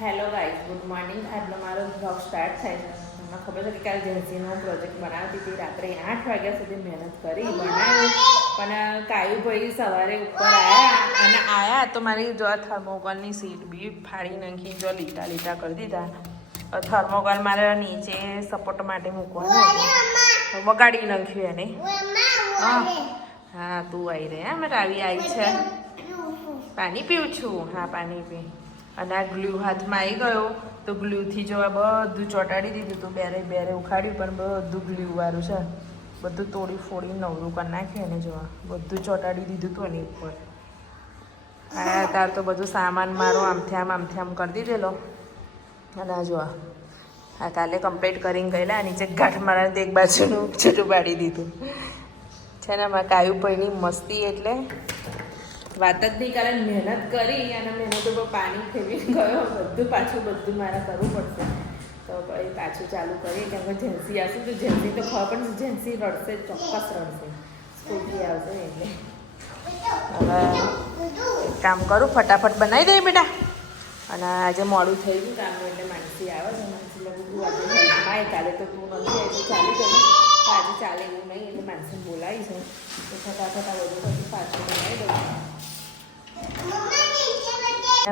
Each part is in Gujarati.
Hello guys, good morning. આજનો મારો બ્લોગ સ્ટાર્ટ થાય છે. તમને ખબર છે કે કાલે જેન્સીનો પ્રોજેક્ટ બનાવતી હતી. રાત્રે 8 વાગ્યા સુધી મહેનત કરી, બનાવ્યું. પણ કાયુભાઈ સવારે ઉપર આવ્યા તો મારી જો થર્મોકોલની સીટ બી ફાડી નાખી, જો લીટા લીટા કરી દીધા. થર્મોકોલ મારે નીચે સપોર્ટ માટે મૂકવાનું હતું, વગાડી નાખ્યું એને. હા, તું આવી રહે. હા, મેં રાવી આવી છે. પાણી પીવું છું. હા, પાણી પી. અને આ ગ્લુ હાથમાં આવી ગયો તો ગ્લુથી જો આ બધું ચોંટાડી દીધું હતું. બેરે ઉખાડ્યું પણ બધું ગ્લુવાળું છે. બધું તોડી ફોડી નવરું કરી નાખ્યું. એને જોવા બધું ચોંટાડી દીધું હતું એની ઉપર. આ તાર તો બધું સામાન મારો આમથી આમ કરી દીધેલો. અને આ જોવા આ કાલે કમ્પ્લીટ કરીને ગયેલા. નીચે ગાંઠ મારા એક બાજુનું છૂટું પાડી દીધું છે ને. આમાં કાયુભાઈની મસ્તી એટલે વાત જ નહીં. કારણ મહેનત કરી અને મહેનત ઉપર પાણી ફેરવી ગયો. બધું મારે કરવું પડશે. તો પછી પાછું ચાલુ કરીએ. કેમ કે જેન્સી આવશે તો જેન્સી તો ખબર પણ જેન્સી રડશે, ચોક્કસ રડશે. સ્કૂલથી આવશે એટલે હવે એક કામ કરું, ફટાફટ બનાવી દઈએ બેટા. અને આજે મોડું થઈ ગયું કામનું એટલે માનસી આવે છે. માનસી લગું આજે હેલ્પમાં કાલે તો તું નથી આવી, ચાલી ગયું. તો આજે ચાલે એવું નહીં એટલે માનસીને બોલાવી છે. તો ફટાફટ આ બધું પછી પાછું બનાવી દઉં.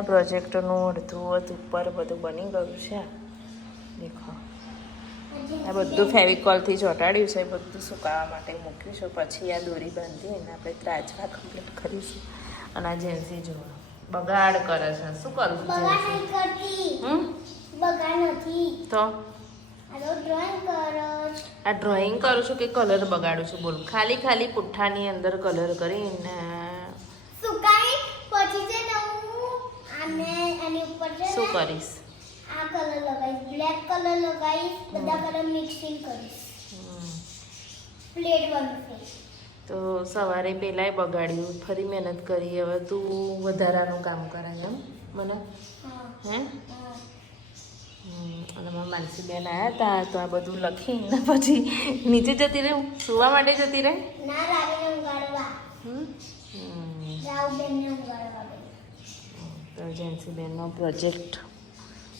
પ્રોજેક્ટનું અડધું ઉપર બધું બની ગયું છે. દેખો આ બધું ફેવિકોલથી ચોંટાડ્યું છે. બધું સુકાવા માટે મૂક્યું છે. પછી આ દોરી બાંધી એને આપણે ત્રાજવા કમ્પ્લીટ કરીશું. અને આ જેન્સી જો બગાડ કરે છે. શું કરું છું? તો આ ડ્રોઈંગ કરું છું કે કલર બગાડું છું? બોલ. ખાલી પુઠ્ઠાની અંદર કલર કરીને શું કરીશ? આ કલર લગાવીશ, બ્લેક કલર લગાવીશ, બધા કલર મિક્સિંગ કરીશ. પ્લેટ બનશે. તો સવારે પહેલાંય બગાડ્યું, ફરી મહેનત કરી. હવે તું વધારાનું કામ કરાય એમ મને? હે? અને મારા માનસી બેન આવ્યા હતા તો આ બધું લખીને પછી નીચે જતી રહે, સુવા માટે જતી રહે. ના, રાવીને ઉગાડવા. રાવબેનને ઉગાડવા. તો જેન્સી બેનનો પ્રોજેક્ટ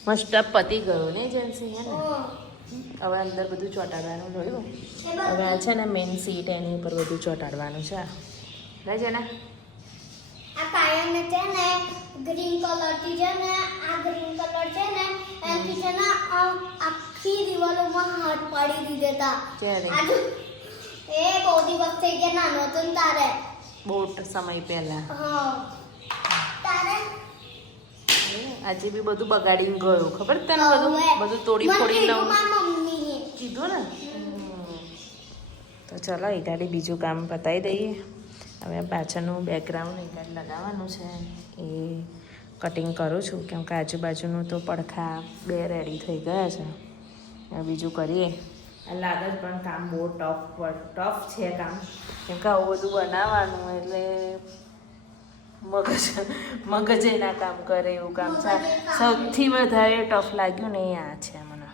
મસ્ત પતી ગયો ને જેન્સી? હે ને? હવે અંદર બધું ચોંટાડવાનું રહ્યું. હવે આ છે ને મેઇન સીટ, એની ઉપર બધું ચોંટાડવાનું છે. રહે છે ને આ કાયમને છે ને ગ્રીન કલરથી છે ને, આ ગ્રીન કલર છે ને એનાથી છે ને આખી દિવાલોમાં હાથ પાડી દીધા હતા. એ બહુ દિવસ થઈ ગયા, નાનો હતો ને તારે, બહુ સમય પહેલા. તારે આજે બી બધું બગાડીને ગયો. ખબર તને? બધું તોડી ફોડી કીધું ને. તો ચલો એ ગાડી બીજું કામ પતાવી દઈએ. હવે પાછળનું બેકગ્રાઉન્ડ એ ગાડી લગાવવાનું છે. એ કટિંગ કરું છું કેમ કે આજુબાજુનું તો પડખા બે રેડી થઈ ગયા છે. હવે બીજું કરીએ. લાગે જ પણ કામ બહુ ટફ છે કામ. કેમ કે આવું બધું બનાવવાનું એટલે મગજ એના કામ કરે એવું કામ છે. સૌથી વધારે ટફ લાગ્યું ને એ આ છે મને.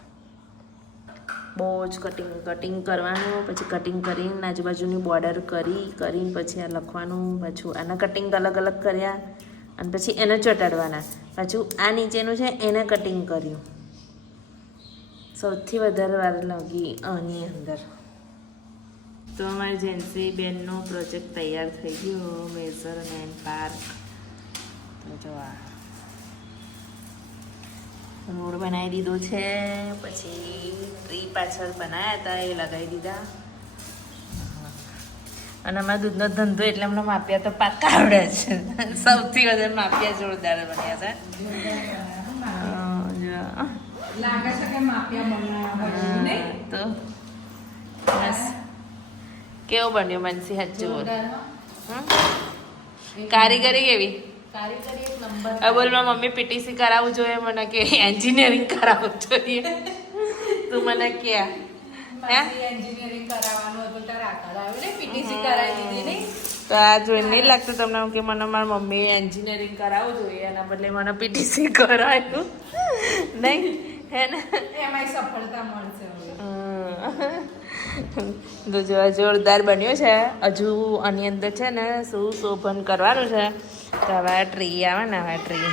બહુ જ કટિંગ કરવાનું. પછી કટિંગ કરીને આજુબાજુની બોર્ડર કરીને પછી આ લખવાનું. પાછું આના કટિંગ અલગ કર્યા અને પછી એને ચોંટાડવાના. પાછું આ નીચેનું છે એને કટિંગ કર્યું. સૌથી વધારે વાર લાગી આની અંદર. તો અમારી જેન્સી બેનનો પ્રોજેક્ટ તૈયાર થઈ ગયો. Measurement park. તો જો આ રોડ બનાવી દીધો છે. પછી ટ્રી પાછળ બનાવ્યા હતા એ લગાવી દીધા. અને અમારા દૂધનો ધંધો એટલે અમને માપિયા તો પાકા આવડે છે. સૌથી વધારે માપિયા જોરદાર બન્યા છે. લાગે છે કે માપિયા બનાવ્યા તો બસ કેવો બન્યો માનસી? સાચું બોલ. કારીગરી કેવી? કારીગરી એક નંબર. હવે બોલ, મારી મમ્મી પીટીસી કરાવવું જોઈએ મને કે એન્જિનિયરિંગ કરાવવું જોઈએ? તું મને કે એન્જિનિયરિંગ કરાવવાનું હતું તારે આ કરાવ્યું ને, પીટીસી કરાવી દીધી નહીં. તો આ જોઈને નહીં લાગતું તમને કે મને મારી મમ્મીએ એન્જિનિયરિંગ કરાવવું જોઈએ, એના બદલે મને પીટીસી કરાવ્યું નહીં? હે ને? એમાંય સફળતા મળશે હવે. તો જોરદાર બન્યો છે. હજુ આની અંદર છે ને શું શોભન કરવાનું છે. તો હવે ટ્રી આવે ને, હવે ટ્રી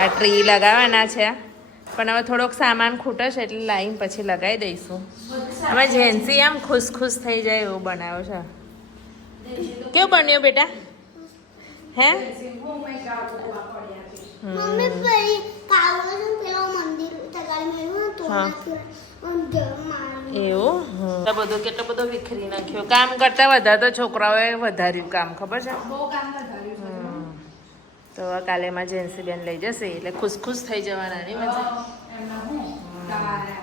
આ ટ્રી લગાવવાના છે પણ હવે થોડોક સામાન ખૂટે છે એટલે લાઈન પછી લગાવી દઈશું. અમે જેન્સી આમ ખુશ થઈ જાય એવું બનાવ્યો છે. કેવું બન્યું બેટા? હે મમ્મી પેલી કાવળનું પેલો મંદિર તગાડી મેળ્યું તો હા. નાખ્યું એવું તો બધું કેટલો બધો વિખરી નાખ્યો. કામ કરતા વધારે તો છોકરાઓએ વધાર્યું કામ, ખબર છે? બહુ કામ વધાર્યું છે. તો હવે કાલે એમાં જેન્સી બેન લઈ જશે એટલે ખુશ થઈ જવાના નહીં મજા. એમને હું તમારે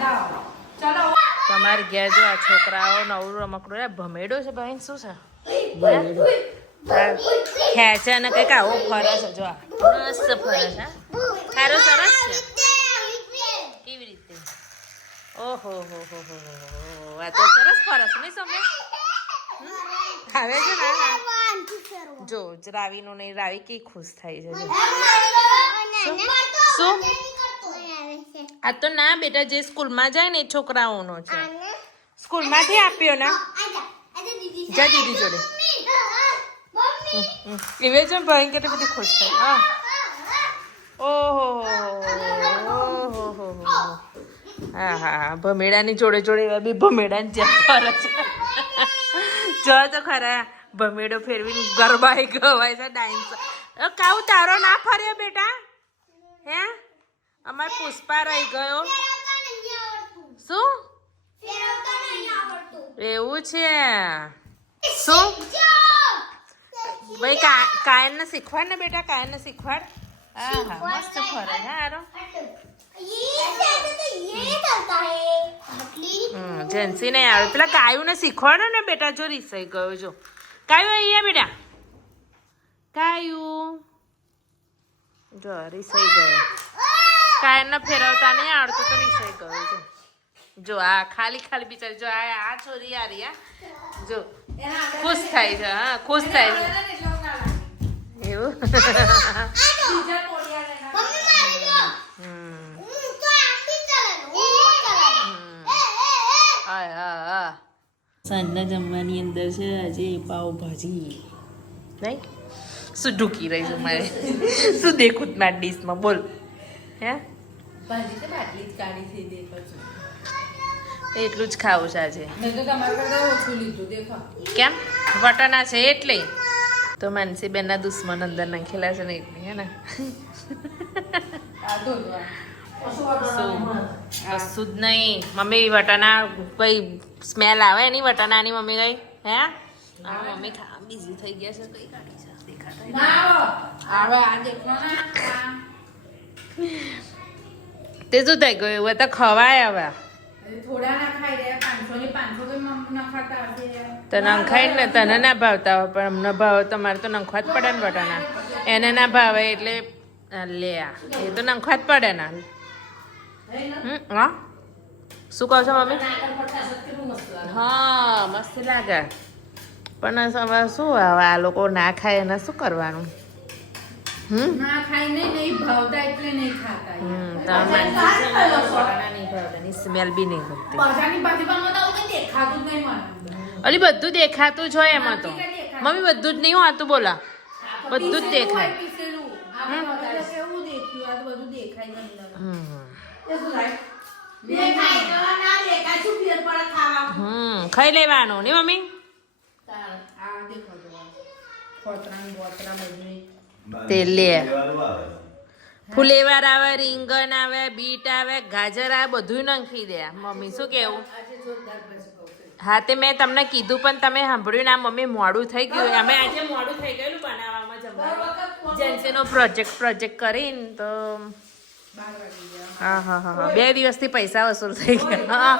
લાવો ચલો તમારે ઘેર જો આ છોકરાઓ નવું રમકડું લે ભમેડો છે ભાઈ શું છે? ખેંચે અને કંઈક આવો ફરે છે જો આ મસ્ત ફરે છે. સારો સરસ છે. કેવી રીતે? ઓહો હો હો હો આ તો સરસ ફરે છે નહીં સમય આવે છે ને જો રાવીનું નહીં રાવી કે ખુશ થાય છે જો. શું? આ તો ના બેટા જે સ્કૂલમાં જાય ને એ છોકરાઓનો છે. સ્કૂલમાંથી આપ્યો ને જા દીદી જોડે. એવે જો ભાઈ કેટલી બધી ખુશ થાય. હા ઓહો હા હા ભમેડાની જોડે એવા બી ભમેડાની જેમ ફરે છે. જો તો ખરા ભમેડો ફેરવીને ગરબા ગવાય છે ડાન્સ. કાઉ તારો ના ફર્યો બેટા? હે અમાર પુષ્પા રહી ગયો. શું એવું છે? શું ભાઈ કાયન ને શીખવાડ ને બેટા, કાયન ને શીખવાડ. હા હા મસ્ત ફરે છે હારો. જેન્સી નહીં આવે પેલા કાયું ને શીખવાડો ને બેટા. જો રીસાઈ ગયો જો કાયું અહીંયા બેટા. કાયું જો રીસાઈ ગયો. કાયન ને ફેરવતા નહીં આવડતું તો રીસાઈ ગયો જો. જો આ ખાલી બિચારી જો આ છોરી આ રહી જો ખુશ થાય છે. હા ખુશ થાય છે એવું. સાંજના જમવાની અંદર છે આજે પાવભાજી. નહીં શું ઢૂકી રહી છું મારે શું દેખું મારી ડીશમાં બોલ. હે ભાજી તો બાટલી જ કાઢી થઈ દેખો છો. એટલું જ ખાવું છે આજે. મેં તો તમારા કરતા ઓછું લીધું દેખો. કેમ? વટાણા છે એટલે તો માનસી બેનના દુશ્મન અંદર નાખેલા છે ને એટલે હે ને. આ ધોવા કશું જ નહીં મમ્મી. વટાણા કઈ સ્મેલ આવે નહીં વટાણાની મમ્મી કઈ હે? મમ્મી ખાવા બીઝી થઈ ગયા છે કઈ કાઢી છે દેખાતા ના હવે આ દેખો ના તે શું થઈ ગયું? હવે તો ખવાય હવે. થોડા ના ખાઈ રહ્યા 500 ની 500 તો ના ખાતા હશે. તો નંખાય ને તને ના ભાવતા હોય પણ અમને ભાવે તમારે તો નંખવા જ પડે ને વટાણા. એને ના ભાવે એટલે લે આ એ તો નંખવા જ પડે ને. હા શું કહો છો મમ્મી? હા મસ્ત લાગે પણ હવે શું હવે આ લોકો ના ખાય એને શું કરવાનું? ના ખાઈ નહીં ભાવતા એટલે નહીં ખાતા. સ્મેલ બી નહીં ગમતી. બધાની ભાજીપામાં તો આવું કંઈ દેખાતું જ નહીં મને. અલી બધું દેખાતું જ હોય એમાં તો મમ્મી. બધું જ નહીં હોતું બોલા. બધું જ દેખાય. પીસેલું. આ બધા કેવું દેખ્યું? આ તો બધું દેખાય નહીં. ખાઈ લેવાનું ને મમ્મી. આ દેખો તો ખોતરાની બોતરા બધી તે લે ફુલેવાર આવે, રીંગણ આવે, બીટ આવે, ગાજર આવે, બધું નાખી દે મમ્મી. શું કેવું? હા તે મેં તમને કીધું પણ તમે સાંભળ્યું ના મમ્મી. મોડું થઈ ગયું. અમે આજે મોડું થઈ ગયેલું બનાવવામાં જમવાનું. જેન્સીનો પ્રોજેક્ટ કરીને તો હા હા હા 2 દિવસથી પૈસા વસૂલ થઈ ગયા.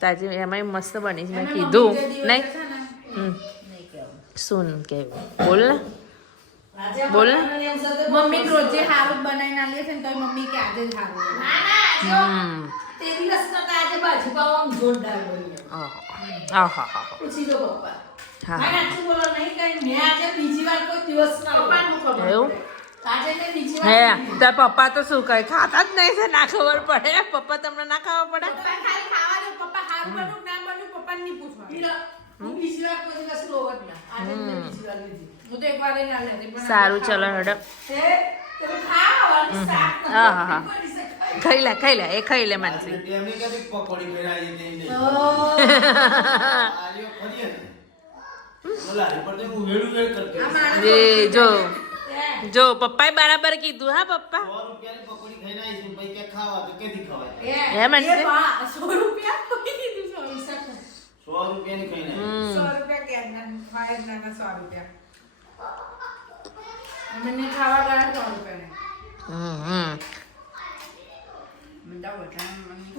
તાજી એમાં મસ્ત બની છે મેં કીધું નહીં. શું કેવું? બોલ ને બોલ ને. મમ્મી રોજે હારું બનાવીને આલીએ છે ને તો મમ્મી કે આજે જ હારું તે દિવસ કરતા આજે ભાજી પાવ આમ જોરદાર બન્યો. હા પૂછી લો પપ્પા. હા આ નાચું બોલો નહીં કઈ. મેં આજે બીજી વાર કોઈ દિવસ ના પપ્પાનું ખબર એવું? આજે મેં બીજી હે વાર તાર પપ્પા તો શું કહે? ખાતા જ નહીં છે. ના ખબર પડે પપ્પા તમને ના ખાવા પડે. પપ્પા ખાલી ખાવા દે. પપ્પા હારું બન્યું ના બન્યું પપ્પાને નહીં પૂછવાનું. હું બીજી વાર કોઈ દિવસ લોવ જ ના. આજે મેં બીજી વાર લીધી. હું તો એકવાર લઈને આવી હતી, પણ સારું ચલો હેડો તમે ખાવાનું શાક હા હા હા ખાઈ લે એ ખાઈ લે માનસી એમની કદી પકોડી ખાઈ આવી ઓ આર્યો ખરી ને બોલા પર તો હું વેડું વેડ કરતો આ માણસ એ જો પપ્પાએ બરાબર કીધું હા પપ્પા 100 રૂપિયાની પકોડી ખાઈને આવી છું ભાઈ કે ખાવા તો કેથી ખવાય હે માનસી? 100 રૂપિયા કોઈ દીધું 100 રૂપિયાની ખાઈને આવી. 100 રૂપિયા કે ના ફાયર ના 100 રૂપિયા મને ખાવા ગયા 100 રૂપિયા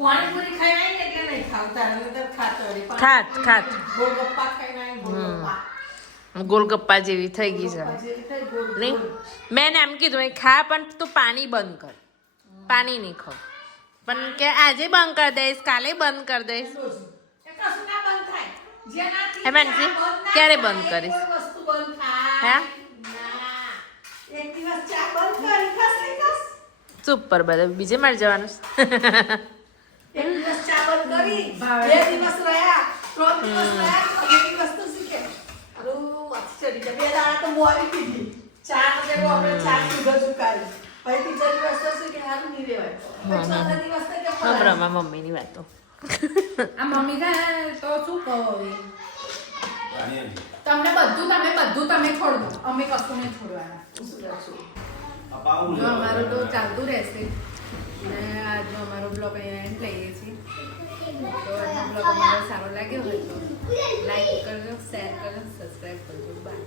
પાણીપુરી ખાઈ આવી એટલે નહીં ખાવતા હવે તો ખાતો રહી. ખાત ગોલગપ્પા ખાઈને આવી ગોલગપ્પા ગોલગપ્પા જેવી થઈ ગઈ છે પછી થઈ ગોલ નહીં મેં એને એમ કીધું એ ખા પણ તું પાણી બંધ કર પાણી નહીં ખાવ પણ કે આજે બંધ કરી દઈશ કાલે બંધ કરી દઈશ એ કશું ના બંધ થાય જેનાથી હે માનસી? ચા બંધ ના ક્યારે થાય, બંધ કરીશ? કોઈ વસ્તુ બંધ થાય હે? ના. એક દિવસ ચા બંધ કરી ખસ સુપર બધા બીજે મારે જવાનું છે. એક દિવસ ચા બંધ કરી 2 દિવસ રહ્યા 3 દિવસ રહ્યા એક દિવસ તો શીખે ચડી જાય 2 દાડા તો મોરી પીધી ચા ને દેવો આપણે ચા સુગર ચુકાવી પછી ત્રીજા દિવસ તો શું કે હારું નહીં રહેવાય પછી ચોથા દિવસ તો કે હમણાં મારા મમ્મીની વાતો આ મમ્મી તો શું કહો હવે પાણી આવી. તમે બધું તમે છોડ દો અમે કશું નહીં છોડવાના હું શું કરું છું આ પાવું જો અમારું તો ચાલતું રહેશે અને આજનો અમારો બ્લોગ અહીંયા એન્ડ લઈએ છીએ તો આજનો બ્લોગ અમારો સારો લાગ્યો હોય તો લાઈક કરજો શેર કરજો સબસ્ક્રાઈબ કરજો બાય